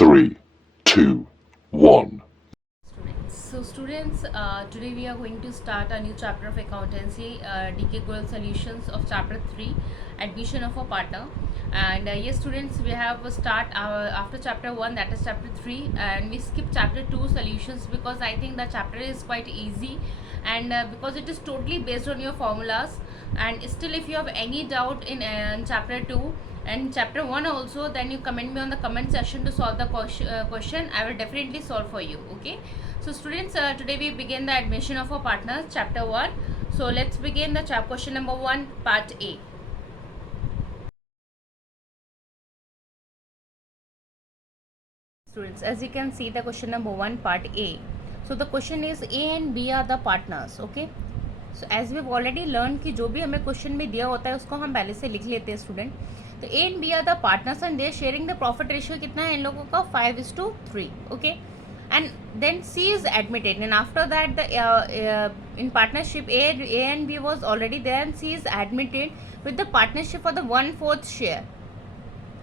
3, 2, 1. So students, today we are going to start a new chapter of accountancy, DK Goal Solutions of chapter 3, admission of a partner. And yes students, we have a start after chapter 1, that is chapter 3, and we skip chapter 2 solutions because I think the chapter is quite easy, and because it is totally based on your formulas. And still if you have any doubt in chapter 2 and chapter 1 also, then you comment me on the comment section to solve the question. I will definitely solve for you. Okay, so students, today we begin the admission of a partner, chapter 1. So let's begin the question number 1, part A. Students, as you can see the question number 1, part A. So the question is A and B are the partners. Okay, so as we've already learned कि जो भी हमें question में दिया होता है उसको हम पहले से लिख लेते हैं स्टूडेंट. तो A and B are the partners and they are sharing the profit ratio कितना है इन लोगों का 5:3. Okay, and then C is admitted, and after that the in partnership A and B was already there and C is admitted with the partnership for the 1/4 share.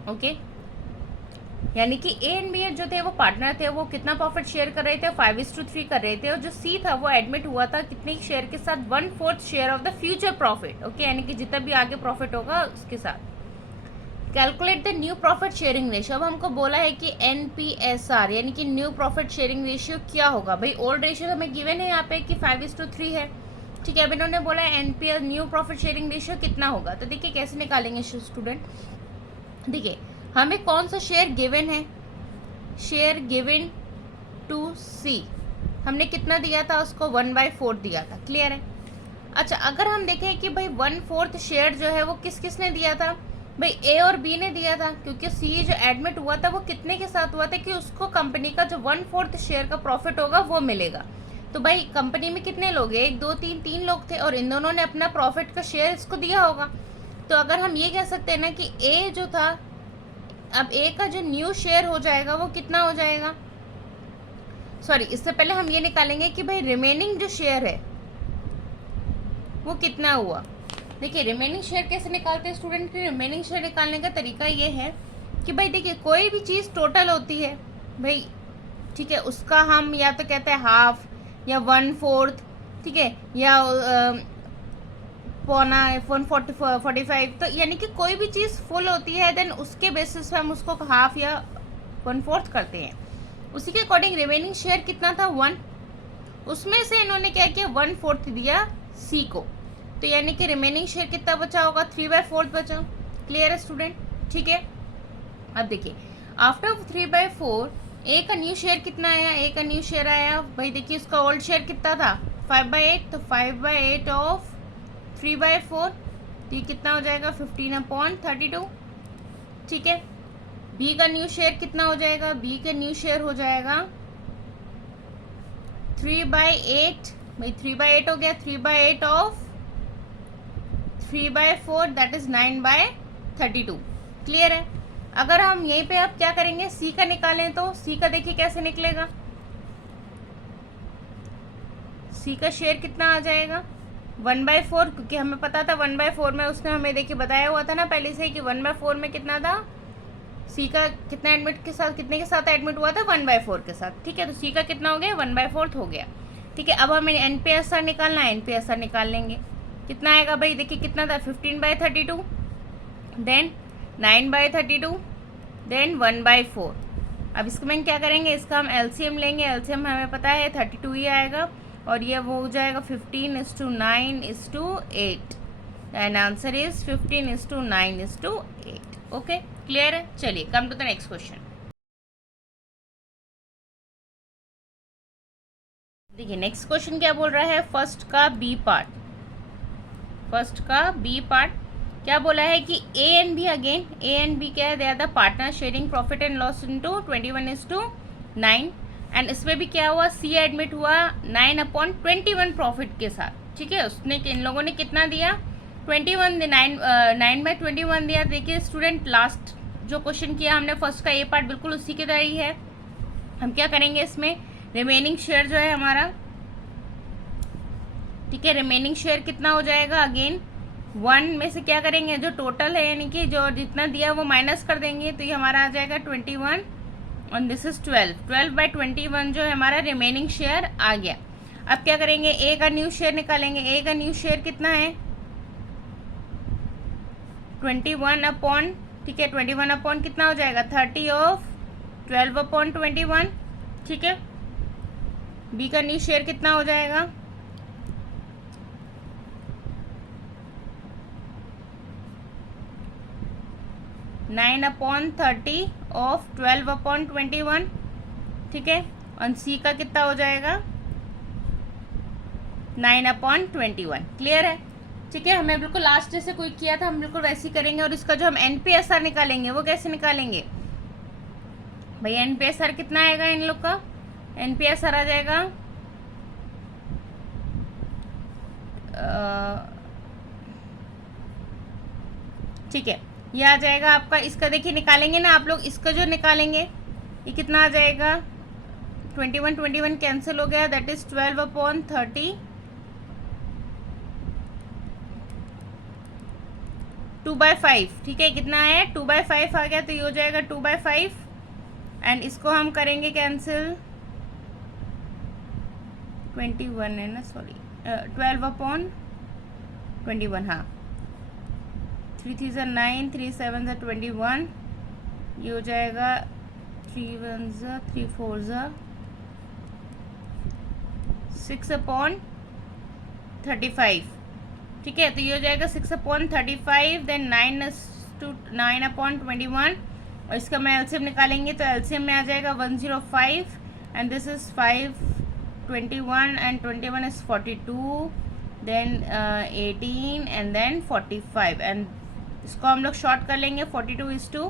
Okay, यानी कि A and B जो थे वो partner थे, वो कितना profit share कर रहे थे 5:3 कर रहे थे, और जो सी था वो एडमिट हुआ था कितने शेयर के साथ 1/4 share of the future profit. Okay, यानी कि जितना भी आगे प्रॉफिट होगा उसके साथ. Calculate the new profit sharing ratio. अब हमको बोला है कि NPSR यानी कि न्यू प्रॉफिट शेयरिंग रेशियो क्या होगा. भाई ओल्ड रेशियो हमें गिवन है यहाँ पे कि 5:3 है. ठीक है, अब इन्होंने बोला है न्यू प्रॉफिट शेयरिंग रेशियो कितना होगा. तो देखिए कैसे निकालेंगे स्टूडेंट. देखिए हमें कौन सा शेयर गिवन है, शेयर गिवन टू सी, हमने कितना दिया था उसको 1/4 दिया था. क्लियर है. अच्छा, अगर हम देखें कि भाई 1/4 शेयर जो है वो किस किस ने दिया था, भाई ए और बी ने दिया था, क्योंकि सी जो एडमिट हुआ था वो कितने के साथ हुआ था कि उसको कंपनी का जो 1/4 शेयर का प्रॉफिट होगा वो मिलेगा. तो भाई कंपनी में कितने लोग हैं, 1 2 3 3 लोग थे, और इन दोनों ने अपना प्रॉफिट का शेयर इसको दिया होगा. तो अगर हम ये कह सकते हैं ना कि ए जो था, अब ए का जो न्यू शेयर हो जाएगा वो कितना हो जाएगा, सॉरी इससे पहले हम ये निकालेंगे कि भाई रिमेनिंग जो शेयर है वो कितना हुआ. देखिए रिमेनिंग शेयर कैसे निकालते हैं स्टूडेंट. की रिमेनिंग शेयर निकालने का तरीका ये है कि भाई देखिए कोई भी चीज़ टोटल होती है भाई, ठीक है, उसका हम या तो कहते हैं हाफ या 1/4, ठीक है, या पौना 145. तो यानी कि कोई भी चीज़ फुल होती है देन उसके बेसिस पे हम उसको हाफ या 1/4 करते हैं. उसी के अकॉर्डिंग रिमेनिंग शेयर कितना था 1, उसमें से इन्होंने क्या किया 1/4 दिया सी को. तो यानी कि रिमेनिंग शेयर कितना बचा होगा 3/4 बचा. क्लियर है स्टूडेंट. ठीक है, अब देखिए आफ्टर 3/4 ए का न्यू शेयर कितना आया, ए का न्यू शेयर आया भाई देखिए उसका ओल्ड शेयर कितना था 5/8, तो 5/8 ऑफ 3/4, तो ये कितना हो जाएगा 15/32. ठीक है, बी का न्यू शेयर कितना हो जाएगा, बी का न्यू शेयर हो जाएगा 3/8, भाई 3/8 हो गया, 3/8 ऑफ 3/4 दैट इज 9/32. क्लियर है. अगर हम यहीं पे अब क्या करेंगे सी का निकालें, तो सी का देखिए कैसे निकलेगा. सी का शेयर कितना आ जाएगा 1/4, क्योंकि हमें पता था 1/4 में उसने हमें देखिए बताया हुआ था ना पहले से ही कि 1/4 में कितना था, सी का कितना एडमिट के साथ, कितने के साथ एडमिट हुआ था 1/4 के साथ. ठीक है, तो सी का कितना हो गया 1/4 हो गया. ठीक है, अब हमें NPSR निकालना है, NPSR निकाल लेंगे. कितना आएगा भाई देखिए कितना था 15/32, देन 9/32, देन 1/4. अब इसको मैं क्या करेंगे, इसका हम LCM लेंगे. LCM हमें पता है 32 ही आएगा, और ये वो हो जाएगा 15:9:8, and answer is 15:9:8. Okay, clear है. चलिए come to the next question. देखिए नेक्स्ट क्वेश्चन क्या बोल रहा है, फर्स्ट का बी पार्ट. फर्स्ट का बी पार्ट क्या बोला है कि A and B, again A and B क्या है, they are the partner sharing profit and loss into 21:9. And इसमें भी क्या हुआ, सी एडमिट हुआ 9/21 प्रॉफिट के साथ. ठीक है, उसने इन लोगों ने कितना दिया 9/21 दिया. देखिए स्टूडेंट लास्ट जो क्वेश्चन किया हमने फर्स्ट का ए पार्ट बिल्कुल उसी की तरह ही है. हम क्या करेंगे इसमें रिमेनिंग शेयर जो है हमारा, ठीक है, रिमेनिंग शेयर कितना हो जाएगा, अगेन 1 में से क्या करेंगे जो टोटल है यानी कि जो जितना दिया वो माइनस कर देंगे, तो ये हमारा आ जाएगा 21 एंड दिस इज 12 जो है हमारा रिमेनिंग शेयर आ गया। अब क्या करेंगे, ए का न्यू शेयर निकालेंगे। ए का न्यू शेयर कितना है 21 अपॉन, ठीक है 21 अपॉन कितना हो जाएगा 30 ऑफ 12 अपॉन 21, ठीक है। बी का न्यू शेयर कितना हो जाएगा 9 अपॉन 30 ऑफ 12 अपॉन 21, ठीक है। और सी का कितना हो जाएगा 9 अपॉन 21। क्लियर है, ठीक है। हमें बिल्कुल लास्ट जैसे कोई किया था हम बिल्कुल वैसे ही करेंगे। और इसका जो हम एनपीएसआर निकालेंगे वो कैसे निकालेंगे भाई, एनपीएसआर कितना आएगा इन लोग का, एनपीएसआर आ जाएगा ठीक है, ये आ जाएगा आपका। इसका देखिए निकालेंगे ना आप लोग, इसका जो निकालेंगे ये कितना आ जाएगा 21 कैंसिल हो गया, दैट इज 12 अपॉन 30 2/5, ठीक है। कितना है 2/5 आ गया, तो ये हो जाएगा 2/5 एंड इसको हम करेंगे कैंसिल 21 है ना, सॉरी 12 अपॉन 21, हाँ 3 3 ज़ा 9, 3 7 ज़ा 21, ये हो जाएगा 3 1 ज़ा 3 4 ज़ा 6 अपॉन 35, ठीक है। तो ये हो जाएगा 6 अपॉन 35, देन 9 अपॉन 21, और इसका मैं एलसीएम निकालेंगे तो एलसीएम में आ जाएगा 105 and this is 5 21 and 21 is 42, then 18 and then 45 and इसको हम लोग शॉर्ट कर लेंगे 42 इज टू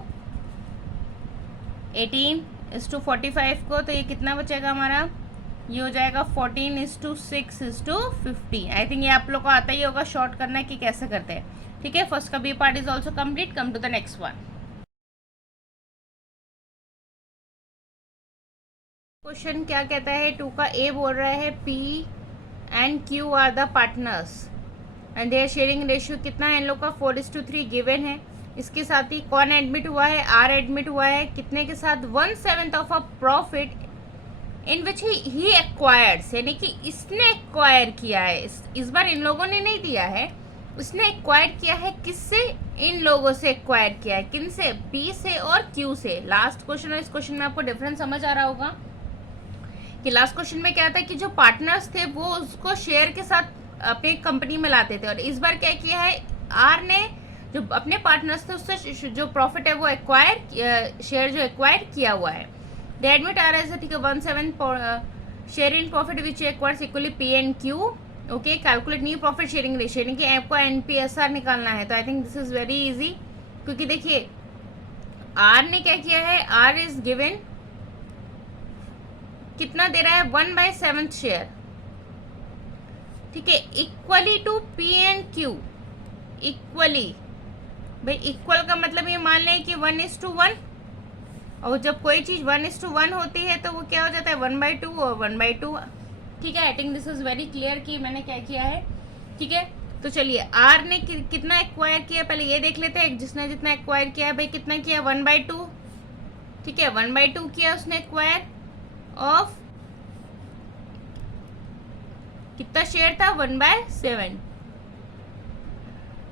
18 इज टू 45 को, तो ये कितना बचेगा हमारा, ये हो जाएगा 14 is to 6 is to 50। I think ये आप लोग को आता ही होगा शॉर्ट करना है कि कैसे करते हैं, ठीक है। फर्स्ट का B part is also complete, come to the next one. Question क्या कहता है, 2 का ए बोल रहा है P and Q are the partners and their sharing ratio कितना है इन लोग का 4:3 गिवन है। इसके साथ ही कौन एडमिट हुआ है, आर एडमिट हुआ है, कितने के साथ 1/7 of a profit in which he acquired, यानी कि इसने एक्वायर किया है। इस बार इन लोगों ने नहीं दिया है, उसने एक्वायर किया है। किससे, इन लोगों से एक्वायर किया है, किन से, पी से और क्यू से। लास्ट क्वेश्चन और इस क्वेश्चन में आपको डिफरेंस समझ आ रहा होगा कि लास्ट क्वेश्चन में क्या था कि जो पार्टनर्स थे वो उसको शेयर के साथ अपनी कंपनी में लाते थे, और इस बार क्या किया है, आर ने जो अपने पार्टनर्स थे उससे जो प्रॉफिट है वो एक्वायर शेयर जो एक्वायर किया हुआ है। दे एडमिट आर एज ठीक है 1/7 share in profit which acquires equally P and Q. Okay, calculate new profit sharing ratio, यानी कि आपको एनपीएसआर निकालना है। तो आई think this is very easy, क्योंकि देखिए आर ने क्या किया है, आर इज गिवन कितना दे रहा है 1/7 शेयर, ठीक है, equally to P and Q. Equally भाई, इक्वल का मतलब ये मान लें कि 1:1, और जब कोई चीज 1:1 होती है तो वो क्या हो जाता है 1/2 और 1/2, ठीक है। I think this is very clear कि मैंने क्या किया है, ठीक है। तो चलिए आर ने कितना एक्वायर किया पहले ये देख लेते हैं। जिसने जितना एक्वायर किया भाई, कितना किया 1/2, ठीक है 1/2 किया उसने एक्वायर ऑफ, कितना शेयर था 1/7,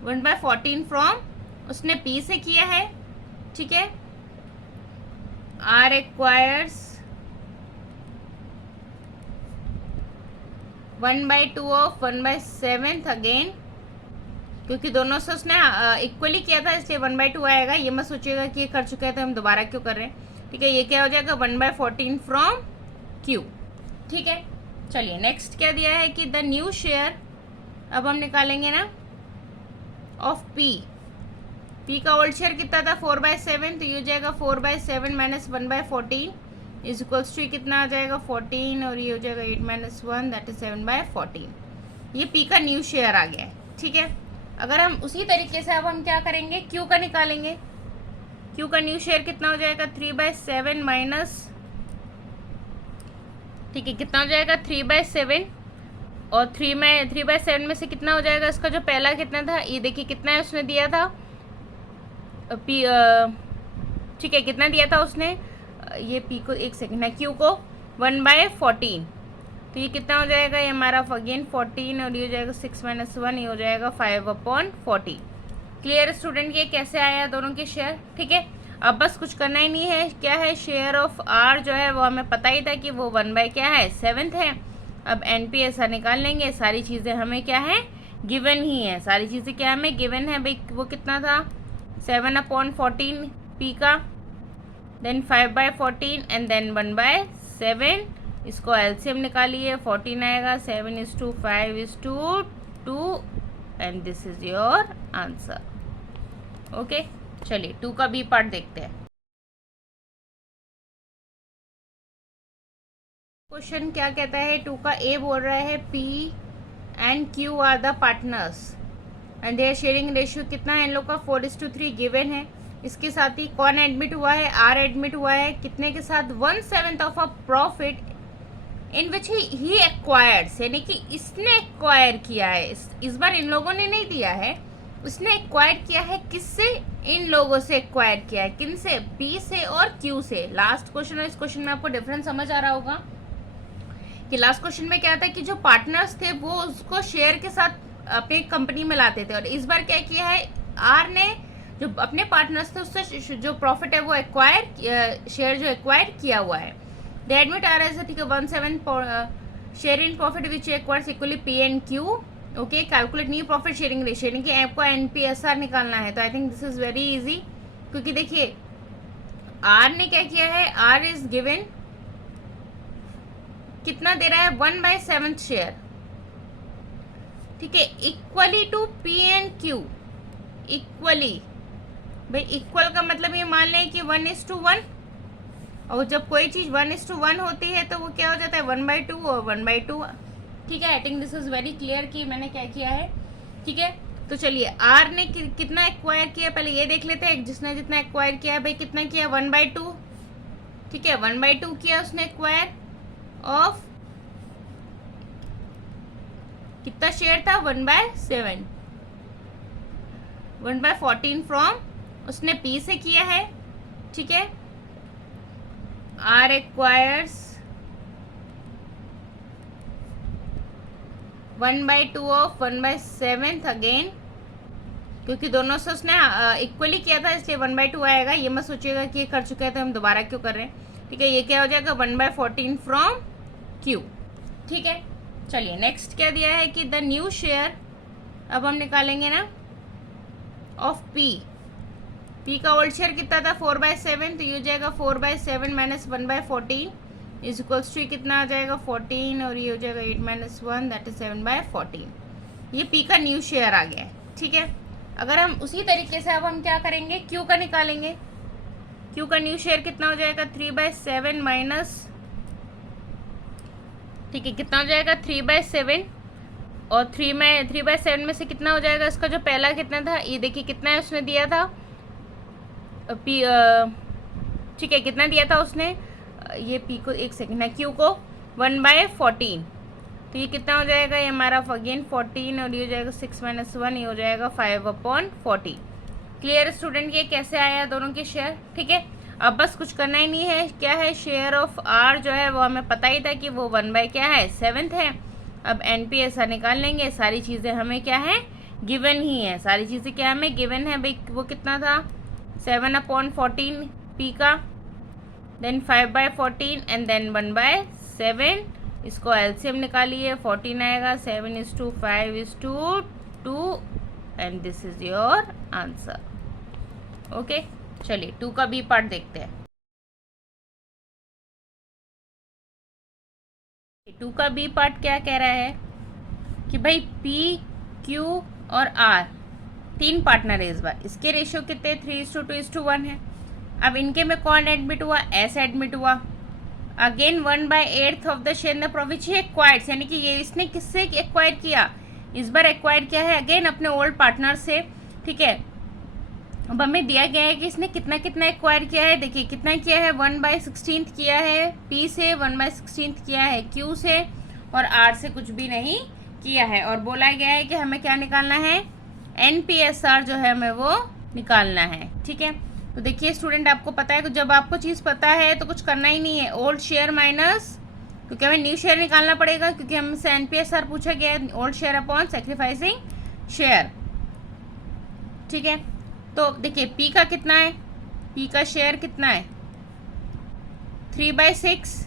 1/14 फ्रॉम उसने पी से किया है, ठीक है। आर एक्वायर्स 1/2 ऑफ 1/7 अगेन, क्योंकि दोनों से उसने इक्वली किया था इसलिए 1/2 आएगा। ये मत सोचिएगा कि ये कर चुके हैं तो हम दोबारा क्यों कर रहे हैं, ठीक है। ये क्या हो जाएगा 1/14 फ्रॉम क्यू, ठीक है। चलिए नेक्स्ट क्या दिया है कि द न्यू शेयर, अब हम निकालेंगे ना ऑफ पी। पी का ओल्ड शेयर कितना था 4/7, तो ये हो जाएगा 4/7 माइनस 1/14 इज इक्वल्स टू कितना आ जाएगा 14, और ये हो जाएगा 8 - 1 दैट इज 7/14। ये पी का न्यू शेयर आ गया है, ठीक है। अगर हम उसी तरीके से अब हम क्या करेंगे, क्यू का निकालेंगे। क्यू का न्यू शेयर कितना हो जाएगा 3/7 माइनस, ठीक है, कितना हो जाएगा 3/7, और 3/7 में से कितना हो जाएगा इसका जो पहला कितना था, ये देखिए कितना है उसने दिया था पी, ठीक है, कितना दिया था उसने ये पी को, एक सेकेंड है, क्यू को 1/14, तो ये कितना हो जाएगा, ये हमारा अगेन 14 और ये हो जाएगा 6 - 1, ये हो जाएगा 5/40। क्लियर स्टूडेंट, ये कैसे आया दोनों के शेयर। ठीक है, अब बस कुछ करना ही नहीं है, क्या है, शेयर ऑफ आर जो है वो हमें पता ही था कि वो 1/7 है। अब एनपी ऐसा निकाल लेंगे, सारी चीज़ें हमें क्या है, गिवन ही है, सारी चीज़ें क्या हमें गिवन है भाई। वो कितना था, 7/14 पी का, देन 5/14 एंड देन 1/7। इसको एलसीएम निकालिए, 14 आएगा, 7:5:2 and this is your answer. Okay, चलिए 2 का बी पार्ट देखते हैं। क्वेश्चन क्या कहता है, 2 का ए बोल रहा है P and Q are the partners and their sharing ratio कितना है इन लोग का, 4:3 गिवन है। इसके साथ ही कौन एडमिट हुआ है, आर एडमिट हुआ है, कितने के साथ, 1/7 of a profit in which he acquired, यानी कि इसने एक्वायर किया है। इस बार इन लोगों ने नहीं दिया है, उसने एक्वायर किया है, किससे, इन लोगों से एक्वायर किया है, किन से, पी से और क्यू से। लास्ट क्वेश्चन और इस क्वेश्चन में आपको डिफरेंस समझ आ रहा होगा कि लास्ट क्वेश्चन में क्या था कि जो पार्टनर्स थे वो उसको शेयर के साथ अपनी कंपनी में लाते थे, और इस बार क्या किया है, आर ने जो अपने पार्टनर्स थे उससे जो प्रॉफिट है वो एक्वायर, शेयर जो एक्वायर किया हुआ है। द एडमिट आर एज, ठीक है, 1/7 share in profit which acquires equally P and Q. Okay, calculate new profit sharing ratio, यानी कि आपको एनपीएसआर निकालना है। तो आई think this is very easy, क्योंकि देखिए आर ने क्या किया है, आर इज गिवन कितना दे रहा है, 1/7 शेयर, ठीक है, equally to P and Q, equally. भाई इक्वल का मतलब ये मान लें कि 1:1, और जब कोई चीज 1:1 होती है तो वो क्या हो जाता है, 1/2 और 1/2। ठीक है, I think this is very clear कि मैंने क्या किया है। ठीक है, तो चलिए आर ने कितना एक्वायर किया पहले ये देख लेते हैं। जिसने जितना एक्वायर किया भाई, कितना किया, 1/2। ठीक है, 1/2 किया उसने एक्वायर ऑफ, कितना शेयर था, 1/7, 1/14 फ्रॉम, उसने पी से किया है। ठीक है, आर एक्वायर्स 1/2 ऑफ 1/7 अगेन, क्योंकि दोनों से उसने इक्वली किया था इसलिए 1/2 आएगा। ये मत सोचिएगा कि ये कर चुके हैं तो हम दोबारा क्यों कर रहे हैं। ठीक है, ये क्या हो जाएगा, 1/14 फ्रॉम क्यू। ठीक है, चलिए नेक्स्ट क्या दिया है कि द न्यू शेयर, अब हम निकालेंगे ना, ऑफ पी। पी का ओल्ड शेयर कितना था, 4/7, तो ये हो जाएगा 4/7 - 1/14 इज इक्वल्स टू कितना आ जाएगा, 14, और ये हो जाएगा 8 - 1 दैट इज 7/14। ये पी का न्यू शेयर आ गया है। ठीक है, अगर हम उसी तरीके से अब हम क्या करेंगे, क्यू का निकालेंगे। क्यू का न्यू शेयर कितना हो जाएगा, 3/7 माइनस, ठीक है, कितना हो जाएगा, 3/7, और 3/7 में से कितना हो जाएगा, इसका जो पहला कितना था, ये देखिए कितना है उसने दिया था पी, ठीक है, कितना दिया था उसने, ये पी को, एक सेकेंड है, क्यू को 1/14, तो ये कितना हो जाएगा, ये हमारा अगेन 14 और ये हो जाएगा 6 - 1, ये हो जाएगा 5/40। क्लियर स्टूडेंट, ये कैसे आया दोनों के शेयर। ठीक है, अब बस कुछ करना ही नहीं है, क्या है, शेयर ऑफ आर जो है वो हमें पता ही था कि वो 1/7 है। अब एनपी ऐसा निकाल लेंगे, सारी चीज़ें हमें क्या है, गिवन ही है, सारी चीज़ें क्या हमें गिवन है भाई। वो कितना था, 7/14 पी का, देन 5/14 एंड देन 1/7। इसको एलसीएम निकालिए, 14 आएगा, 7:5:2 and this is your answer. Okay, चलिए 2 का बी पार्ट देखते हैं। 2 का बी पार्ट क्या कह रहा है कि भाई पी, क्यू और आर 3 पार्टनर है इस बार, इसके रेशियो कितने, 3:2:1 है। अब इनके में कौन एडमिट हुआ, एस एडमिट हुआ। Again 1/8 of the share in profit acquired, यानी कि ये इसने किससे एक्वायर किया, इस बार एक्वायर किया है अगेन अपने ओल्ड पार्टनर से। ठीक है, अब हमें दिया गया है कि इसने कितना कितना एक्वायर किया है। देखिए कितना किया है, 1/16 किया है पी से, 1/16 किया है क्यू से, और आर से कुछ भी नहीं किया है। और बोला गया है कि हमें क्या निकालना है, एनपीएसआर जो है हमें वो निकालना है। ठीक है, तो देखिए स्टूडेंट, आपको पता है कि जब आपको चीज़ पता है तो कुछ करना ही नहीं है, ओल्ड शेयर माइनस, क्योंकि हमें न्यू शेयर निकालना पड़ेगा, क्योंकि हमसे एनपीएसआर पूछा गया है, old share upon sacrificing share. ठीक है, तो देखिए पी का कितना है, पी का शेयर कितना है 3/6,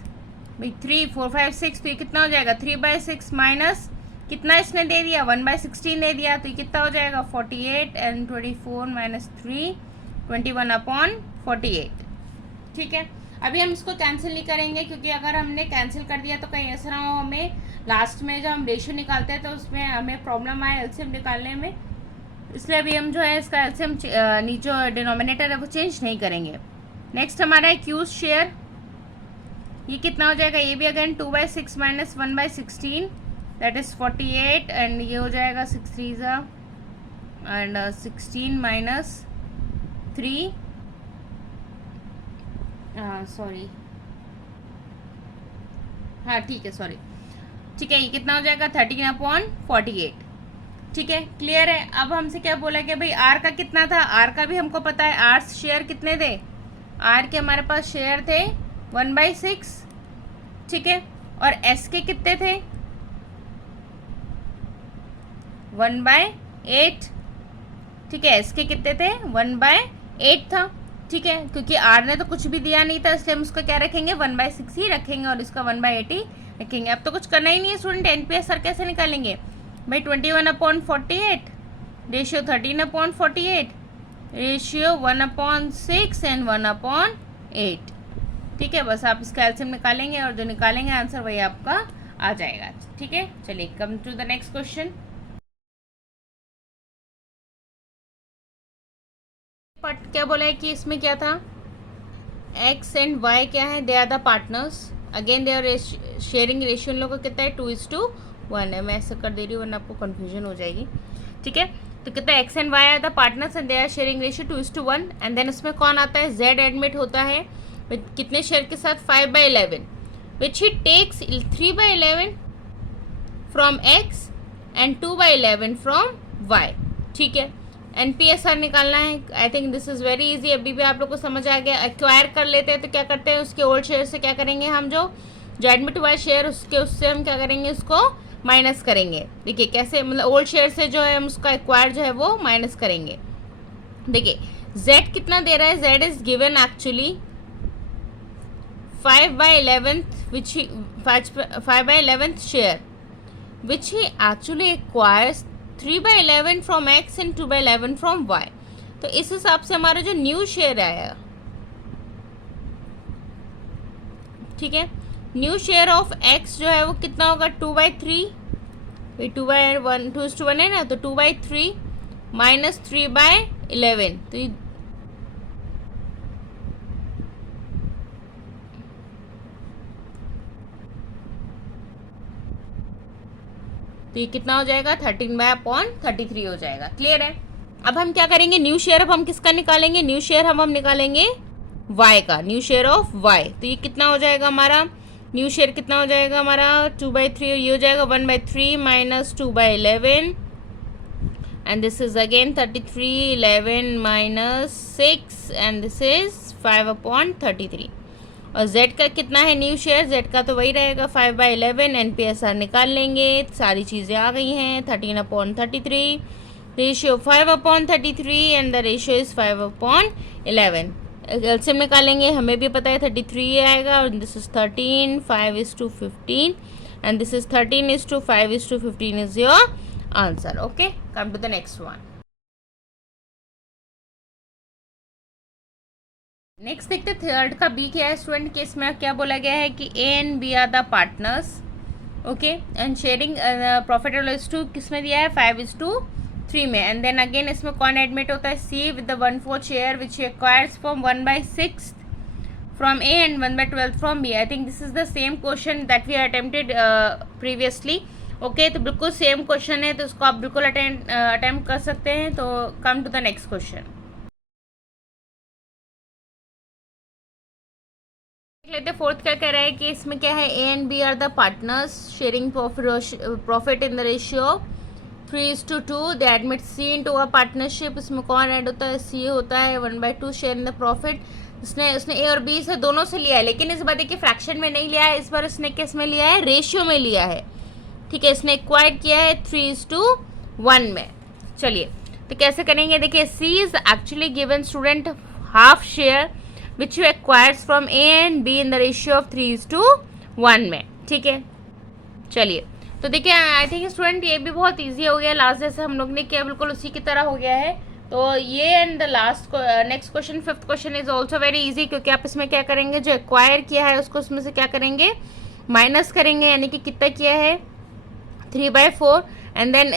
भाई 3 4 5 6, तो ये कितना हो जाएगा 3/6 माइनस कितना इसने दे दिया 1/16 दे दिया, तो ये कितना हो जाएगा 48 एंड 24 माइनस 3 21/48। ठीक है, अभी हम इसको कैंसिल नहीं करेंगे, क्योंकि अगर हमने कैंसिल कर दिया तो कहीं ऐसा ना हो हमें लास्ट में जब हम रेशियो निकालते हैं तो उसमें हमें प्रॉब्लम आए एलसीएम निकालने में, इसलिए अभी हम जो है इसका एलसीएम नीचे डिनोमिनेटर है वो चेंज नहीं करेंगे। नेक्स्ट हमारा है क्यूज शेयर, ये कितना हो जाएगा, ये भी again 2/6 minus 1/16 that is 48, and ये हो जाएगा 6 3 एंड 16 माइनस 3 सॉरी, हाँ ठीक है सॉरी, ठीक है, ये कितना हो जाएगा 13/48। ठीक है, क्लियर है। अब हमसे क्या बोला कि भाई आर का कितना था, आर का भी हमको पता है, आर शेयर कितने थे, आर के हमारे पास शेयर थे 1/6। ठीक है, और एस के कितने थे 1/8। ठीक है, एस के कितने थे 1/8 था। ठीक है, क्योंकि आर ने तो कुछ भी दिया नहीं था, इसलिए हम उसका क्या रखेंगे 1/6 ही रखेंगे और इसका 1/8 ही रखेंगे। अब तो कुछ करना ही नहीं है स्टूडेंट, एनपीएसआर कैसे निकालेंगे भाई 21/48 रेशियो 13/48 रेशियो 1/6 एंड 1/8। ठीक है, बस आप इसका एलसीएम निकालेंगे और जो निकालेंगे आंसर वही आपका आ जाएगा। ठीक है, चलिए come to the next question. But क्या बोला है कि इसमें क्या था, एक्स एंड वाई क्या है, they are the partners, again they are sharing ratio इन लोगों का कितना है 2:1 है। मैं ऐसा कर दे रही हूँ वरना आपको कन्फ्यूजन हो जाएगी। ठीक है, तो कितना X and Y are the partners and they are sharing ratio 2:1, and then उसमें कौन आता है, जेड एडमिट होता है कितने शेयर के साथ 5/11 which he takes 3/11 from X and 2/11 from Y. ठीक है, एनपीएसआर निकालना है, I think this is very easy, अभी भी आप लोग को समझ आ गया। एक्वायर कर लेते हैं तो क्या करते हैं, उसके ओल्ड शेयर से क्या करेंगे हम, जो एडमिट हुआ है शेयर उससे हम क्या करेंगे, उसको माइनस करेंगे। देखिए कैसे, मतलब ओल्ड शेयर से जो है हम उसका एक्वायर जो है वो माइनस करेंगे। देखिए जेड कितना दे रहा है, Z is given actually 5/11 which he 5/11 share which he actually acquires 3/11 from x and 2/11 from y। तो इस हिसाब से हमारा जो न्यू शेयर आया, ठीक है, न्यू शेयर ऑफ x जो है वो कितना होगा 2/3, 2/1 है ना, तो 2/3 माइनस 3/11, तो ये कितना हो जाएगा 13/33 हो जाएगा। क्लियर है। अब हम क्या करेंगे, न्यू शेयर अब हम किसका निकालेंगे, न्यू शेयर हम निकालेंगे y का, न्यू शेयर ऑफ y। तो ये कितना हो जाएगा हमारा, न्यू शेयर कितना हो जाएगा हमारा 2/3, ये हो जाएगा 1/3 minus 2/11 and this is again 33, 11 minus 6 and this is 5/33। और z का कितना है न्यू शेयर, z का तो वही रहेगा 5/11, एनपीएसआर निकाल लेंगे, सारी चीज़ें आ गई हैं 13/33 ratio 5/33 and the ratio is 5/11। LCM निकालेंगे, हमें भी पता है 33 आएगा और this is 13, 5:15 and this is 13:5:15 is your answer. Okay, come to the next one. Next देखते थर्ड का बी क्या है स्टूडेंट के, इसमें क्या बोला गया है कि A and B are the partners, okay, and sharing profit is to किसमें दिया है 5:3 में, एंड देन अगेन इसमें कौन एडमिट होता है C with the 1/4 share which acquires from 1/6 from A and 1/12 from B. I think this is the same question that we attempted previously. Okay, तो बिल्कुल सेम क्वेश्चन है, तो उसको आप बिल्कुल अटेम्प्ट कर सकते हैं। तो come to the next question लेते। फोर्थ क्या कह रहा है कि इसमें क्या है, A and B are the partners sharing profit in the ratio 3:2 they admit C into a partnership. इसमें कौन ऐड होता है? सी होता है। 1/2 शेयर इन द प्रॉफिट। उसने ए और बी से दोनों से लिया है, लेकिन इस बार देखिए फ्रैक्शन में नहीं लिया है, इस बार इसने किस में लिया है? रेशियो में लिया है। ठीक है, इसने एक्वायर किया है 3:1 में। चलिए तो कैसे करेंगे? देखिए C is actually given student half share which you acquires from A and B in the ratio of 3:1 में। ठीक है, चलिए तो देखिए आई थिंक स्टूडेंट ये भी बहुत इजी हो गया। लास्ट जैसे हम लोग ने किया बिल्कुल उसी की तरह हो गया है। तो ये and the last next question, fifth question is also very easy, क्योंकि आप इसमें क्या करेंगे? जो एक्वायर किया है उसको उसमें से क्या करेंगे? माइनस करेंगे, यानी कि कितना किया है? 3/4 एंड देन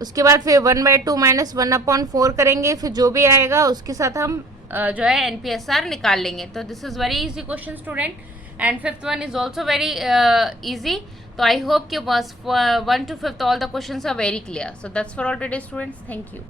उसके बाद फिर 1/2 माइनस 1/4 करेंगे, फिर जो भी आएगा उसके साथ हम जो है NPSR निकाल लेंगे। तो this is very easy question student, and fifth one is also very easy. तो आई होप कि 1 to 5 all the questions are very clear. So that's for all today students. Thank you.